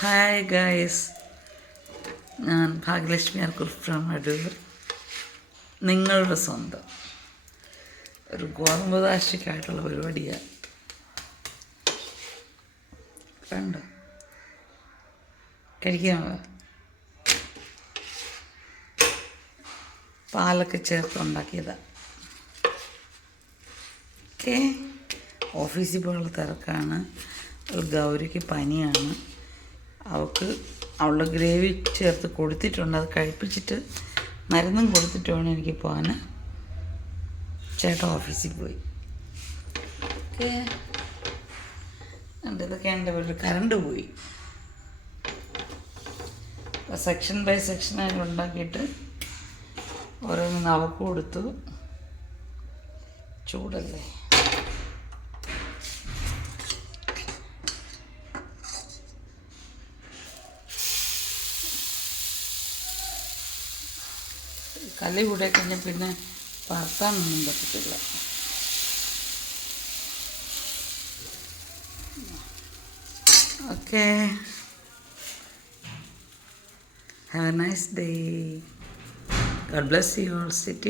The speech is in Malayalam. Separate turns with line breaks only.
ഹായ് ഗായ്സ് ഞാൻ ഭാഗ്യലക്ഷ്മി ആർ ഫ്രം അടൂർ. നിങ്ങളുടെ സ്വന്തം. ഒരു ഗോതമ്പ് ദാശയ്ക്കായിട്ടുള്ള പരിപാടിയാണ് കണ്ടോ? കഴിക്കാമോ? പാലൊക്കെ ചേർത്ത് ഉണ്ടാക്കിയതാണ് ഓക്കെ ഓഫീസിൽ പോകാനുള്ള തിരക്കാണ്. ഒരു ഗൗരിക്ക് പനിയാണ്. അവൾക്ക് അവളുടെ ഗ്രേവി ചേർത്ത് കൊടുത്തിട്ടുണ്ട്. അത് കഴിപ്പിച്ചിട്ട് മരുന്നും കൊടുത്തിട്ട് വേണം എനിക്ക് പോകാൻ. ചേട്ടൻ ഓഫീസിൽ പോയി. ഓക്കെ. ഇതൊക്കെ എന്റെ വീട്ടിൽ കറണ്ട് പോയി. സെക്ഷൻ ബൈ സെക്ഷൻ ആയിട്ട് ഉണ്ടാക്കിയിട്ട് ഓരോന്ന് അവക്ക് കൊടുത്തു. ചൂടല്ലേ? കല്ല് കൂടെ കഴിഞ്ഞാൽ പിന്നെ പറത്താനൊന്നും പറ്റത്തില്ല okay have a nice day God bless you all city